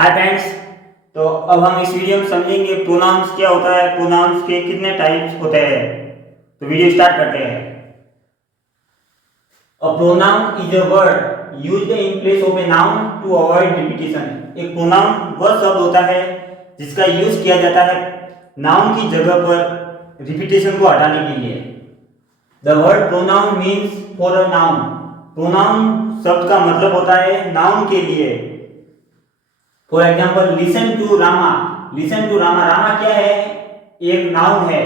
Hi friends. तो अब हम इस वीडियो में समझेंगे प्रोनाउंस क्या होता है, प्रोनाउंस के कितने टाइप्स होते हैं। तो वीडियो स्टार्ट करते हैं। A pronoun is a word used in place of a noun to avoid repetition. एक प्रोनाउन वह शब्द होता है जिसका यूज किया जाता है नाउन की जगह पर रिपीटेशन को हटाने के लिए। The word pronoun means for a noun. Pronoun शब्द का मतलब होता है नाउन के लिए। For example listen to Rama. Listen to Rama, Rama क्या है? एक नाउन है।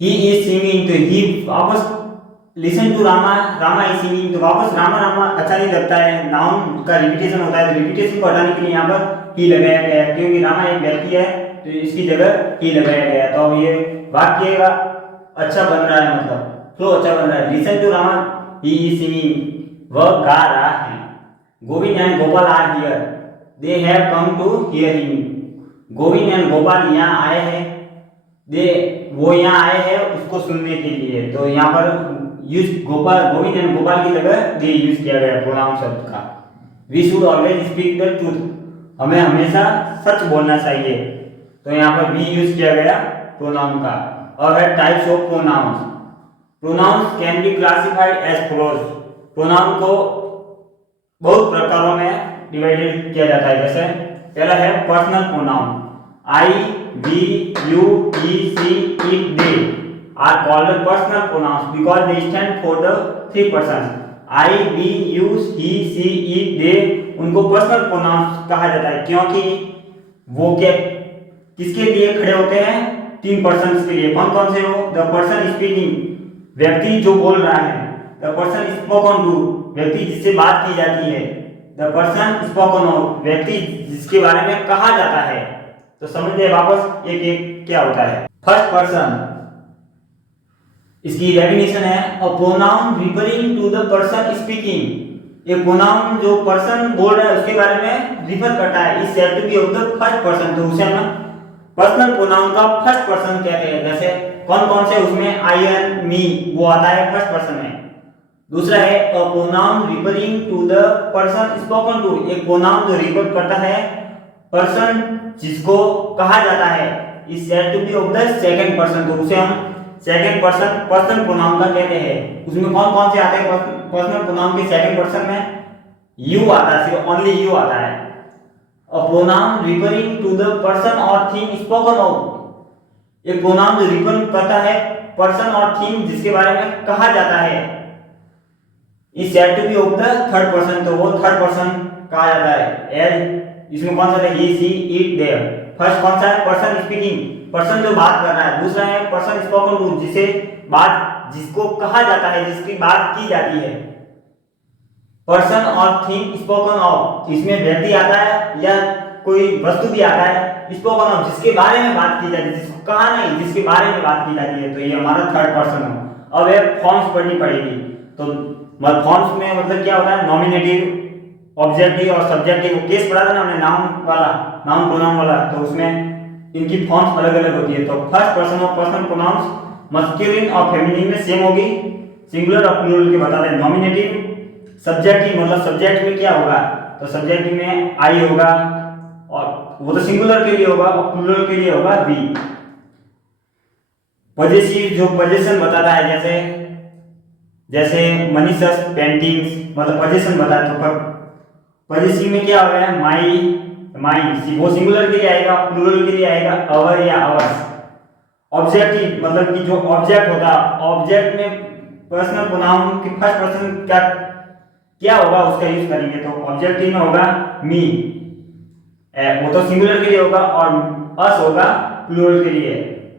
ही इज सिंगिंग, तो ही वापस listen to Rama, Rama is singing, तो वापस रामा रामा अच्छा नहीं लगता है, नाउन का रिपीटेशन होता है। तो रिपीटेशन को हटाने के लिए यहाँ पर ही लगाया गया है, क्योंकि रामा एक व्यक्ति है तो इसकी जगह ही लगाया गया है। तो अब ये वाक्य का अच्छा बन रहा है, मतलब फ्लो अच्छा बन रहा है। Listen to Rama, he is singing, वह गा रहा है। Govind and Gopal are here, they have come to hear him. Govind and Gopal यहाँ आए हैं, वो यहाँ आए हैं उसको सुनने के लिए। तो यहाँ पर यूज गोविंद एंड गोपाल की जगह दे यूज किया गया प्रोनाउन शब्द का। We should always speak the truth, हमें हमेशा सच बोलना चाहिए। तो यहाँ पर वी यूज किया गया प्रोनाउन का। और है types of pronouns. Pronouns can be classified as follows. Pronoun को बहुत प्रकारों में डिवाइडेड किया जाता है। जैसे पहला है personal pronoun. I, we, you, he, she, it, they are called personal pronouns because they stand for the three persons. I, we, you, he, she, it, they उनको पर्सनल प्रोनाउंस कहा जाता है, क्योंकि वो क्या किसके लिए खड़े होते हैं? तीन पर्सन्स के लिए। कौन कौन से? हो द पर्सन स्पीकिंग, व्यक्ति जो बोल रहा है। द पर्सन स्पोकन टू, व्यक्ति जिससे बात की जाती है। द पर्सन स्पोकन ऑफ, व्यक्ति जिसके बारे में कहा जाता है। तो समझिए वापस एक एक क्या होता है। फर्स्ट पर्सन, इसकी डेफिनेशन है a pronoun referring to the person speaking. एक प्रोनाउन जो पर्सन बोल रहा है उसके बारे में रिफर करता है। Is said to be of the first person, तो उसे हम पर्सनल प्रोनाउन का फर्स्ट पर्सन कहते हैं। जैसे कौन कौन से? उसमें आई एंड मी वो आता है फर्स्ट पर्सन में। दूसरा है a pronoun referring to the person spoken to. एक प्रोनाउन जो रिफर करता है पर्सन जिसको कहा जाता है, is said to be of the second person, तो उसे हम सेकंड पर्सन पर्सनल प्रोनाउन का कहते हैं। उसमें कौन कौन से आते हैं पर्सनल प्रोनाउन के सेकंड पर्सन में? यू आता है, सिर्फ ओनली यू आता है। A pronoun referring to the person or thing spoken of. एक प्रोनाउन जो रिफर करता है पर्सन और थिंग जिसके बारे में कहा जाता है, is said to be of the third person, तो वो थर्ड पर्सन कहा जाता है। एज इसमें कौन सा है? ही, सी, इट, देयर। फर्स्ट कौन सा है? पर्सन स्पीकिंग, पर्सन जो बात कर रहा है। दूसरा है पर्सन स्पोकन टू, जिसको कहा जाता है, जिसकी बात की जाती है। Person or thing spoken of, इसमें व्यक्ति आता है या कोई वस्तु भी आता है। स्पोकन ऑफ, जिसके बारे में बात की जाती है, जिसको कहा नहीं, जिसके बारे में बात की जाती है। तो ये हमारा थर्ड पर्सन है। अब ये फॉर्म्स पढ़नी पड़ेगी। तो फॉर्म्स में मतलब क्या होता है? नॉमिनेटिव, ऑब्जेक्टिव और सब्जेक्टिव। केस पढ़ा था ना हमने नाउन वाला, नाउन प्रोनाउन वाला, तो उसमें इनकी फॉर्म्स अलग अलग होती है। तो first person of personal pronouns masculine और फेमिनिन में सेम होगी। सिंगुलर और प्लूरल के बता दें। नॉमिनेटिव, सब्जेक्टिव, मतलब सब्जेक्ट में क्या होगा? तो सब्जेक्टिव में आई होगा, और वो तो सिंगुलर के लिए होगा, और प्लूरल के लिए होगा वी। पजेसिव, जो पोजीशन बताता है, जैसे मनीषस पेंटिंग्स, मतलब पोजीशन बताता है। तो पजेसिव में क्या होगा? माई, माइन, वो सिंगुलर के लिए आएगा, प्लूरल के लिए आएगा अवर या अवर्स। ऑब्जेक्टिव मतलब कि जो ऑब्जेक्ट होता है, ऑब्जेक्ट में पर्सनल प्रोनाउन की फर्स्ट पर्सन क्या होगा उसका यूज करेंगे। तो ऑब्जेक्टिव में होगा मी, वो तो सिंगुलर के लिए होगा, और अस होगा प्लूरल के लिए।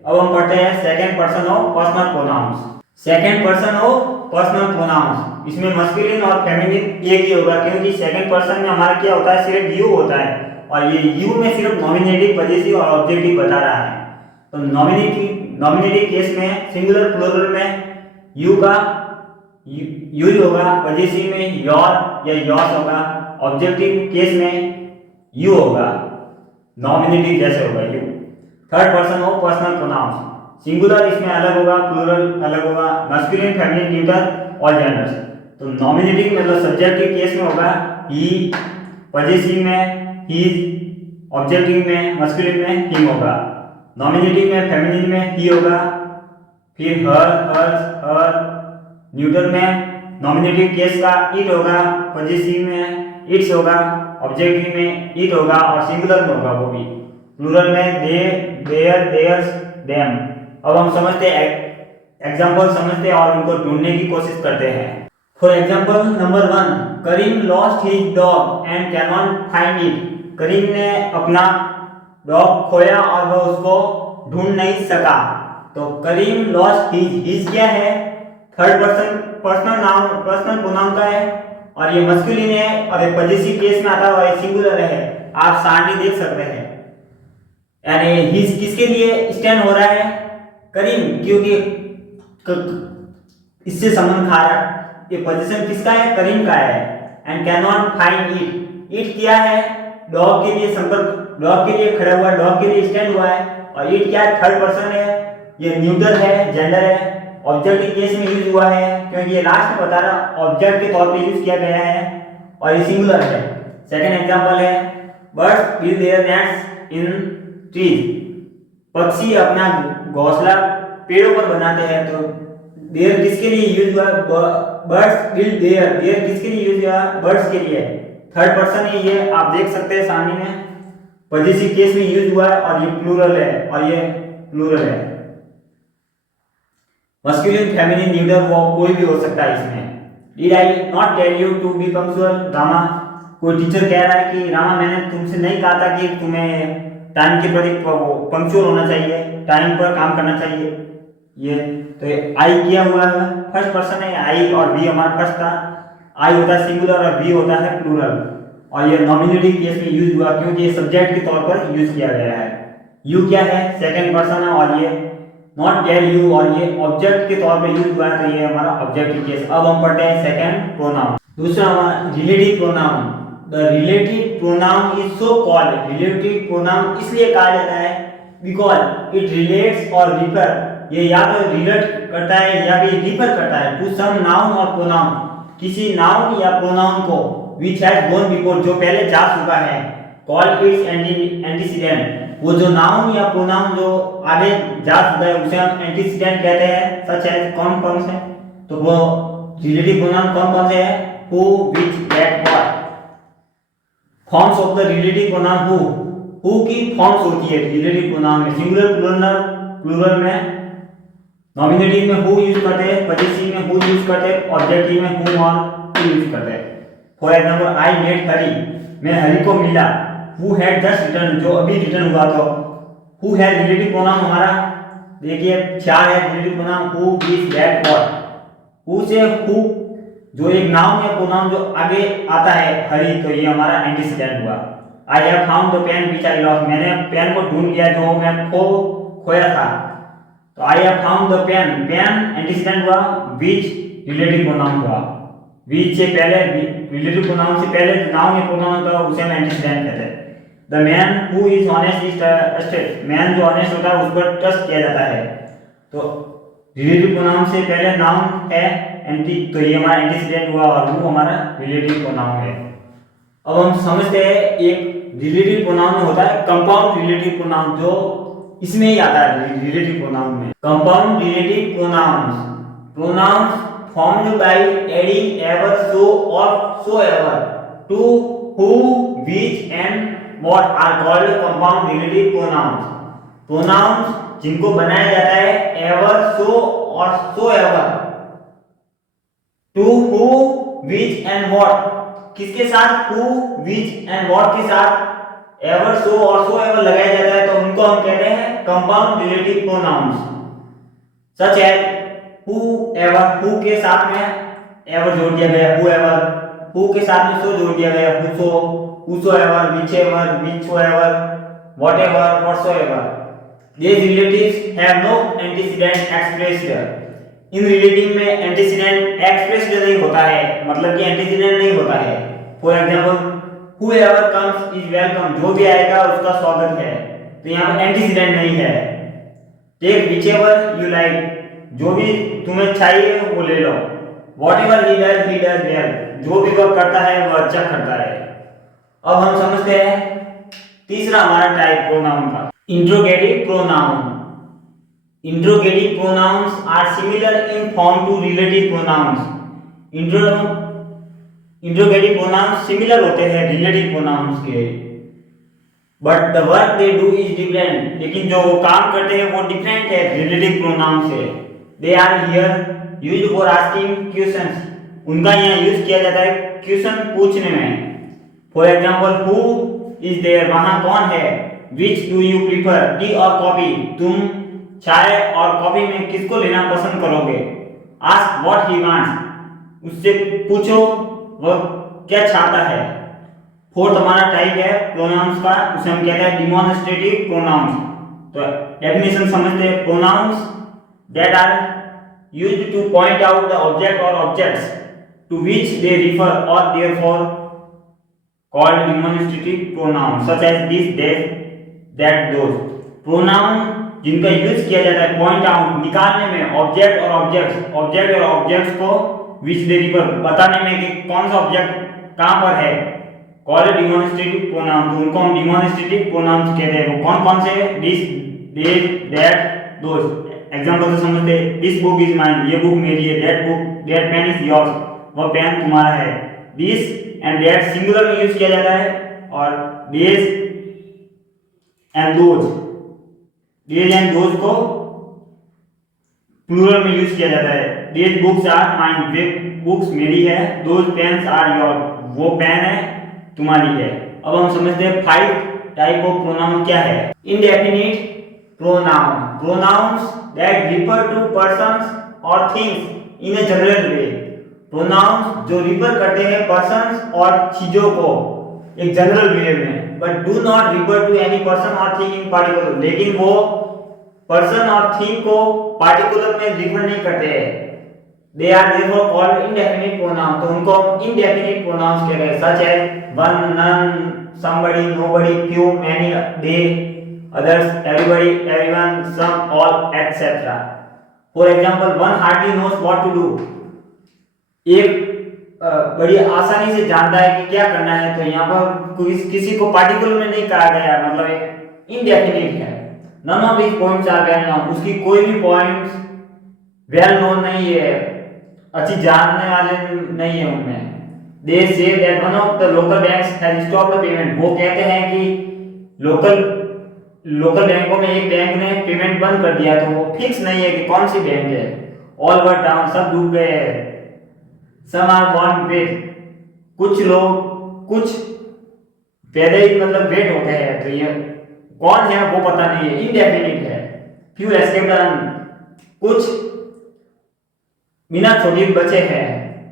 अब हम पढ़ते हैं second person of personal pronouns. Second person of personal pronouns, इसमें मस्कुलिन और फेमिनिन एक ही होगा, क्योंकि सेकंड पर्सन में हमारा क्या होता है? सिर्फ यू होता है, और ये यू में सिर्फ नॉमिनेटिव, पजेसिव और ऑब्जेक्टिव बता रहा है। तो नॉमिनेटिव केस में सिंगुलर प्लूरल में यू का यू ही होगा, पजेसिव में योर या योर्स होगा, ऑब्जेक्टिव केस में यू होगा, नॉमिनेटिव जैसे होगा you. Third person of personal pronouns, singular इसमें अलग होगा, प्लूरल अलग होगा, मस्कुलिन, फेमिनिन, न्यूटर और जेंडर्स। तो नॉमिनेटिव मतलब सब्जेक्टिव केस में होगा ही, पजेसिव में his, ऑब्जेक्टिव में मस्कुलिन में हिम होगा, नॉमिनेटिव में फेमिनिन में ही होगा, फिर हर, हर्स, हर, न्यूट्रल में नॉमिनेटिव केस का इट होगा, पॉजिटिव में इट्स होगा, ऑब्जेक्टिव में इट होगा और सिंगुलर में होगा वो भी, प्लूरल में दे, देयर, देयर्स, देम। अब हम समझते हैं एग्जाम्पल समझते हैं और उनको ढूंढने की कोशिश करते हैं। For example number 1, Karim lost his dog and can not find it. Karim ने अपना डॉग खोया और वो उसको ढूंढ नहीं सका। तो करीम लॉस्ट हिज क्या है, third person personal noun, personal pronoun का है और ये मस्कुलिन है और ये पॉजिटिव केस में आता है, सिंगुलर है। आप सारणी देख सकते हैं, यानी हिज किसके लिए स्टैंड हो रहा है, करीम, क्योंकि इससे संबंध खा रहा है। ये पोजीशन किसका है, करीम का है। And can not find it, it क्या है, डॉग के लिए संपर्क, डॉग के लिए खड़ा हुआ, डॉग के लिए स्टैंड हुआ है और इट क्या है, थर्ड पर्सन है, ये न्यूट्रल है, जेंडर है, ऑब्जेक्ट के केस में यूज हुआ है क्योंकि ये लास्ट में बता रहा ऑब्जेक्ट के तौर पे यूज किया गया है और ये सिंगुलर है। सेकंड एग्जांपल है birds build their nests in trees, पक्षी अपना घोंसला पेड़ों पर बनाते हैं। तो देयर किसके लिए यूज हुआ, बर्ड्स बिल्ड देयर, देयर किसके लिए यूज हुआ, बर्ड्स के लिए, थर्ड पर्सन है, ये आप देख सकते हैं सामने में, पॉजिटिव केस में यूज हुआ है और ये प्लूरल है और ये प्लूरल है। मस्कुलिन, फेमिनिन, न्यूट्रल वो कोई भी हो सकता है इसमें। Did I not tell you to be punctual, Rama, कोई टीचर कह रहा है कि रामा मैंने तुमसे नहीं कहा था कि तुम्हें टाइम के प्रति पंक्चुअल होना चाहिए, टाइम पर काम करना चाहिए। ये तो आई किया हुआ है, फर्स्ट पर्सन है, आई और बी हमारा फर्स्ट था, आई होता है सिंगुलर और बी होता है प्लूरल और ये नॉमिनेटिव केस में यूज हुआ क्योंकि ये सब्जेक्ट के तौर पर यूज किया गया है। यू क्या है, सेकंड पर्सन है और ये नॉट टेल यू और ये ऑब्जेक्ट के तौर पर यूज हुआ है तो ये हमारा ऑब्जेक्टिव केस। अब हम पढ़ते हैं सेकंड प्रोनाउन। दूसरा हमारा relative pronoun. The relative pronoun is so called, relative pronoun इसलिए कहा जाता है बिकॉज इट रिलेट्स और रिफर, ये या तो रिलेट करता है या भी रिफर करता है टू सम नाउन और प्रोनाउन, किसी नाउन या प्रोनाउन को which has gone before, जो पहले जा चुका है, call its antecedent, वो जो नाउन या प्रोनाउन जो आगे जा चुका है उसे हम एंटीसीडेंट कहते हैं। सच है कौन कौन से, तो वो रिलेटिव प्रोनाउन कौन कौन से है, who, which, that, what। Forms of the relative pronoun who की फॉर्म्स होती है रिलेटिव प्रोनाउन में, सिंगुलर, प्लूरल में, नॉमिनेटिव में हु यूज करते हैं, पॉजिटिव में हु यूज करते हैं, ऑब्जेक्टिव में हु और हु यूज करते हैं। फॉर एग्जांपल आई मेट हरी, मैं हरी को मिला, हु हैड जस्ट रिटर्न, जो अभी रिटर्न हुआ। तो हु है रिलेटिव प्रोनाउन हमारा, देखिए चार है relative pronoun, who, which, that, what. Who से हु जो एक नाउन या प्रोनाउन जो आगे आता है हरी, तो ये हमारा एंटीसीडेंट हुआ। I have found the pen which I lost, मैंने पेन को ढूंढ लिया जो मैं खोया था। तो I have found the pen, pen antecedent हुआ, व्हिच रिलेटिव प्रोनाउन हुआ, व्हिच से पहले रिलेटिव प्रोनाउन से पहले नाउन या प्रोनाउन का उसे हम एंटीसीडेंट कहते हैं। The man who is honest is trusted, man जो ऑनेस्ट होता है उस पर ट्रस्ट किया जाता है। तो रिलेटिव प्रोनाउन से पहले नाउन है एंटी, तो ये हमारा एंटीसीडेंट हुआ और वो हमारा रिलेटिव प्रोनाउन है। अब हम समझते हैं एक रिलेटिव प्रोनाउन में होता है कंपाउंड रिलेटिव प्रोनाउन, जो इसमें ही आता है रिलेटिव प्रोनाउन में। Compound relative pronouns, pronouns formed by adding ever, so or so ever to who, which and what are called compound relative pronouns। pronouns जिनको बनाया जाता है ever, so और so ever to who, which and what, किसके साथ who, which and what के साथ ever, so और so ever लगाया जाता है तो उनको हम कहते हैं compound relative pronouns। सच है whoever, who के साथ में ever जोड़ दिया गया, whoever, who के साथ में so जोड़ दिया गया, whoso, whosoever, whichever, whichsoever, whatever, whatsoever। These relatives have no antecedent expressed। In relative में एंटीसीडेंट एक्सप्रेस्ड नहीं होता है, मतलब कि एंटीसीडेंट नहीं होता है। For example whoever comes is welcome, जो भी आएगा उसका स्वागत है, तो यहाँ पर एंटीसीडेंट नहीं है। टेक whichever you like, जो भी तुम्हें चाहिए वो ले लो। Whatever he does well, जो भी वह करता है वह अच्छा करता है। अब हम समझते हैं तीसरा हमारा टाइप प्रोनाउन का, interrogative pronoun. Interrogative pronouns are similar in form to relative pronouns. Interrogative pronouns similar होते हैं रिलेटिव प्रोनाउंस के, but the work they do is different, लेकिन जो काम करते हैं वो डिफरेंट है रिलेटिव प्रोनाउन से। They are here used for asking questions, उनका यहाँ यूज किया जाता है क्वेश्चन पूछने में। For example, who is there, वहां कौन है। Which do you prefer, tea or coffee, तुम चाय और कॉफी में किसको लेना पसंद करोगे। आस्क व्हाट ही वांट्स, उससे पूछो वह क्या चाहता है। फोर्थ हमारा टाइप है प्रोनाउंस का, उसे हम कहते हैं डिमॉन्स्ट्रेटिव प्रोनाउंस। तो डेफिनेशन समझते हैं, pronouns that are used to point out the object और objects to which they refer और therefore called demonstrative pronoun, such as this, that, those. Pronoun जिनका यूज किया जाता है पॉइंट आउट, निकालने में, ऑब्जेक्ट और ऑब्जेक्ट्स को व्हिच दे रिफर, बताने में कि कौन सा ऑब्जेक्ट कहां पर है, कॉल्ड डिमॉन्स्ट्रेटिव प्रोनाउन। तो उनको हम डिमॉन्स्ट्रेटिव प्रोनाउंस कहते हैं। वो कौन कौन से, दिस, दैट, दोस। एग्जांपल से समझते हैं, दिस बुक इज माइन, ये बुक मेरी है। दैट पेन इज योर्स, वो पेन तुम्हारा है। दिस एंड दैट सिंगुलर में यूज किया जाता है, और दिस एंड दोज को प्लूरल में यूज किया जाता है। दिस बुक्स आर माइन, वे बुक्स मेरी है। दोज पेन्स आर योर, वो पेन है तुम्हारी है। अब हम समझते हैं 5 टाइप ऑफ प्रोनाउन क्या है। Indefinite pronoun, pronouns that refer to persons और things in a general way. Pronouns जो रिफर करते हैं पर्सन्स और चीजों को एक जनरल वे में, but do not refer to any person or thing in particular, लेकिन वो पर्सन और थिंग को पार्टिकुलर में रिफर नहीं करते हैं। They are therefore called indefinite pronoun, तो उनको हम indefinite pronouns कहते हैं, such as one, none, somebody, nobody, few, many, they, others, everybody, everyone, some, all, etc. For example, one hardly knows what to do, एक बड़ी आसानी से जानता है कि क्या करना है। तो यहाँ पर किसी को पार्टिकुलर में नहीं कहा गया, मतलब एक indefinite है। None of his poems are well known, उसकी कोई भी poems well known नहीं है, अच्छी जानने वाले नहीं है उनमें। They say that one of the local banks has stopped the payment, वो कहते हैं कि लोकल बैंकों में एक बैंक ने पेमेंट बंद कर दिया, तो वो फिक्स नहीं है कि कौन सी बैंक है। All were down, सब डूब गए हैं। Some are born great, कुछ लोग कुछ पैदा ही मतलब ग्रेट होते हैं, तो ये कौन है वो पता नहीं है, इनडेफिनिट है। Few escaped none, कुछ बिना छोटे बचे हैं।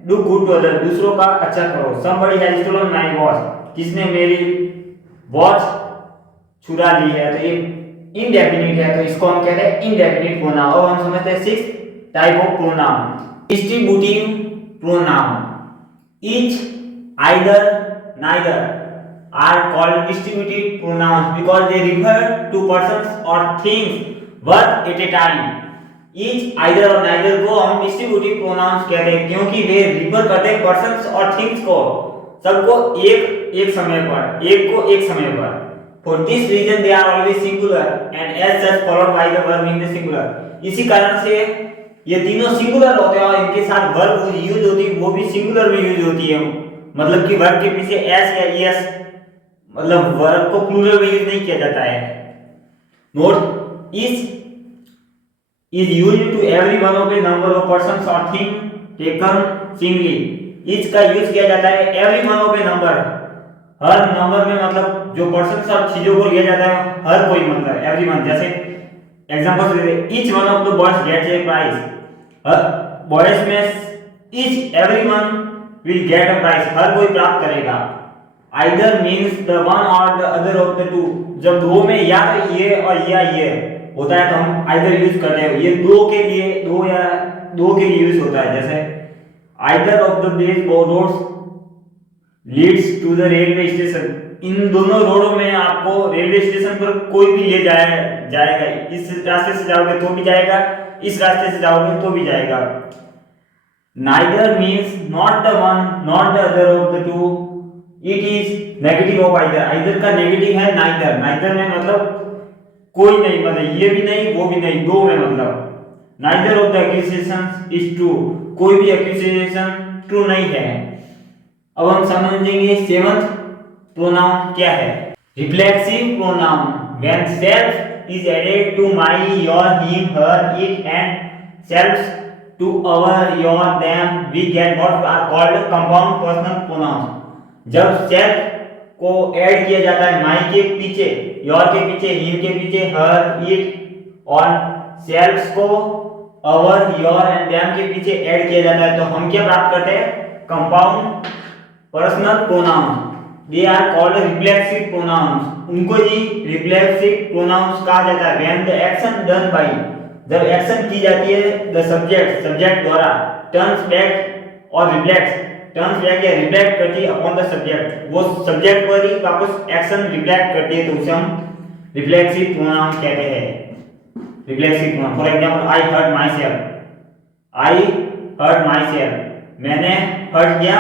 डू गुड टू अदर, दूसरों का अच्छा करो। somebody has stolen my watch, किसने मेरी वॉच चुरा ली है, तो ये इनडेफिनिट है, तो इसको हम कहते हैं इनडेफिनिट प्रोनाउन। और हम समझते हैं 6 type of pronoun. Distributive pronoun, each, either, neither are called distributive pronouns because they refer to persons or things one at a time। each, either और neither को हम डिस्ट्रीब्यूटिव प्रोनाउंस कहते हैं क्योंकि वे रिफर करते हैं पर्सन्स और थिंग्स को, सबको एक समय पर, एक को एक समय पर। For this reason they are always singular and as such followed by the verb in the singular। इसी कारण से ये तीनों सिंगुलर होते हैं और इनके साथ वर्ब यूज होती है, वो भी सिंगुलर में यूज होती है। मतलब कि वर्ब के पीछे एस या एस, मतलब वर्ब को प्लूरल में यूज नहीं किया जाता है। Note, is used to every one of a number of persons or thing taken singly। each का यूज किया जाता है every one of a number, her number में, मतलब जो पर्सन्स और चीजों को लिया जाता है हर कोई, मतलब everyone। जैसे example they, each one of the boys gets a prize, boys में each everyone will get a prize, हर कोई प्राप्त करेगा। either means the one or the other of the two, जब दो में या तो ये और या ये होता है तो हम either यूज करते हैं। ये दो के लिए, दो के लिए यूज होता है। जैसे either of the these roads leads to the railway station, इन दोनों रोडों में आपको रेलवे स्टेशन पर कोई भी ले जाएगा। इस रास्ते से जाओगे तो भी जाएगा, इस रास्ते से जाओगे तो भी जाएगा। neither means not the one not the other of the two, it is negative of either, either का नेगेटिव है नाइदर, नाइदर में मतलब कोई नहीं, मतलब ये भी नहीं वो भी नहीं, दो में मतलब neither of the accusations is true, कोई भी एक्यूजेशन ट्रू नहीं है। अब हम समझेंगे सेवंथ प्रोनाउन क्या है। Reflexive pronoun when self is added to my, your, him, her, it and सेल्फ्स to our, your, them, we get what are called compound personal pronoun. जब सेल्फ को ऐड किया जाता है माई के पीछे, योर के पीछे, हिम के पीछे, हर, इट और सेल्फ्स को अवर, योर एंड देम के पीछे ऐड किया जाता है तो हम क्या प्राप्त करते हैं? Compound personal pronoun. They are called reflexive pronouns. उनको ही रिफ्लेक्सिव प्रोनाउंस कहा जाता है। When the action done by, जब एक्शन की जाती है द सब्जेक्ट, सब्जेक्ट द्वारा, turns back or reflects, turns back या रिफ्लेक्ट करती है अपॉन द सब्जेक्ट, वो सब्जेक्ट पर ही वापस एक्शन रिफ्लेक्ट करती है तो उसे हम रिफ्लेक्सिव प्रोनाउन कहते हैं। Reflexive pronoun, for example I hurt myself, I hurt myself, मैंने हर्ट किया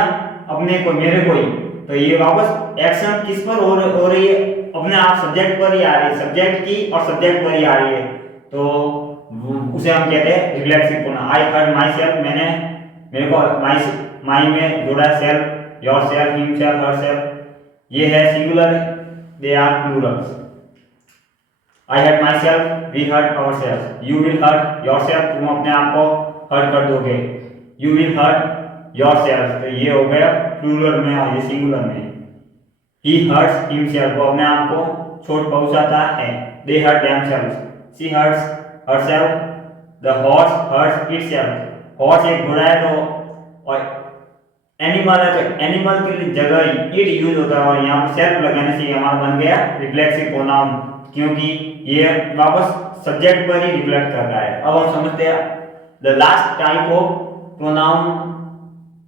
अपने को, मेरे को ही, तो ये वापस एक्शन किस पर हो रही है? अपने आप सब्जेक्ट पर ही आ रही है, सब्जेक्ट की और सब्जेक्ट पर ही आ रही है तो उसे हम कहते हैं reflexive pronoun. I hurt myself, मैंने मेरे को माई में जोड़ा self, yourself, himself, herself, ये है singular, they are plurals. I hurt myself, we hurt ourself, you will hurt yourself, तुम अपने आप को हर्ट कर दोगे, you will hurt yourself, तो ये हो गया प्लूरल में और ये सिंगुलर में। ही हर्ट्स हिमसेल्फ, वो अपने आप को चोट पहुंचाता है, they hurt themselves, she hurts herself, the horse hurts itself, horse एक घोड़ा है तो और एनिमल है तो एनिमल के जगह इट यूज होता है और यहाँ पर सेल्फ लगाने से हमारा बन गया रिफ्लेक्सिव प्रोनाउन, क्योंकि ये वापस सब्जेक्ट पर ही रिफ्लेक्ट कर रहा है। अब हम समझते हैं the last type of pronoun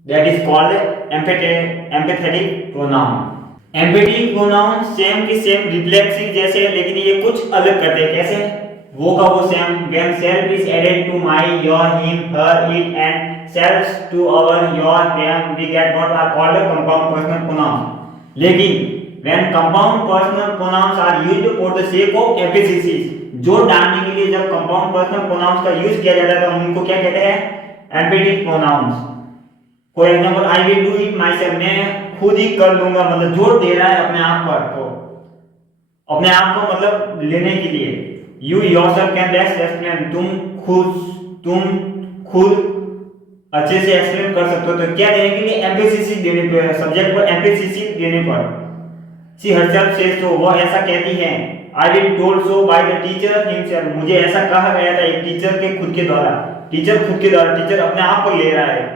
that is called empathetic pronoun. Empathetic pronoun same की सेम रिफ्लेक्सिव जैसे है लेकिन ये कुछ अलग करते हैं। कैसे? वो का वो same, when self is added to my, your, him, her, it and सेल्फ्स to our, your, them, we get what are called compound personal pronoun. लेकिन when compound personal pronouns are used for the sake of emphasis, जोड़ डालने के लिए जब compound personal pronouns का use किया जाता है तो हम उनको क्या कहते हैं? Empathetic pronouns. For example I will do it my self, मैं खुद ही कर लूंगा, मतलब जोर दे रहा है अपने आप पर, तो अपने आप को मतलब लेने के लिए। You yourself can best explain, तुम खुद अच्छे से एक्सप्लेन कर सकते हो, तो क्या देने के लिए? एम्फेसिस देने पर, सब्जेक्ट पर एम्फेसिस देने पर। शी हरसेल्फ सेज, तो वो ऐसा कहती है। I will told so by the teacher himself, मुझे ऐसा कहा गया था एक टीचर के खुद के द्वारा, टीचर खुद के द्वारा, टीचर अपने आप को ले रहा है।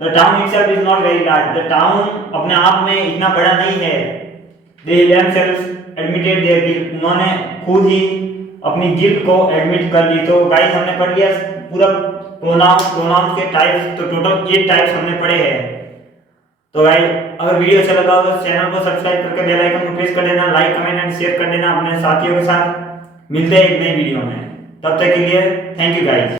The town itself is not very large. The town अपने आप में इतना बड़ा नहीं है। They themselves admitted their guilt. उन्होंने खुद ही अपनी गिल्ट को एडमिट कर ली। तो गाइस हमने पढ़ लिया पूरा प्रोनाउन के टाइप्स, तो टोटल 8 टाइप्स हमने पढ़े हैं। तो गाइस अगर वीडियो अच्छा लगा हो तो चैनल को सब्सक्राइब करके बेल आइकन को प्रेस कर देना, लाइक कमेंट एंड शेयर कर देना अपने साथियों के साथ। मिलते हैं एक नई वीडियो में, तब तक के लिए थैंक यू गाइस।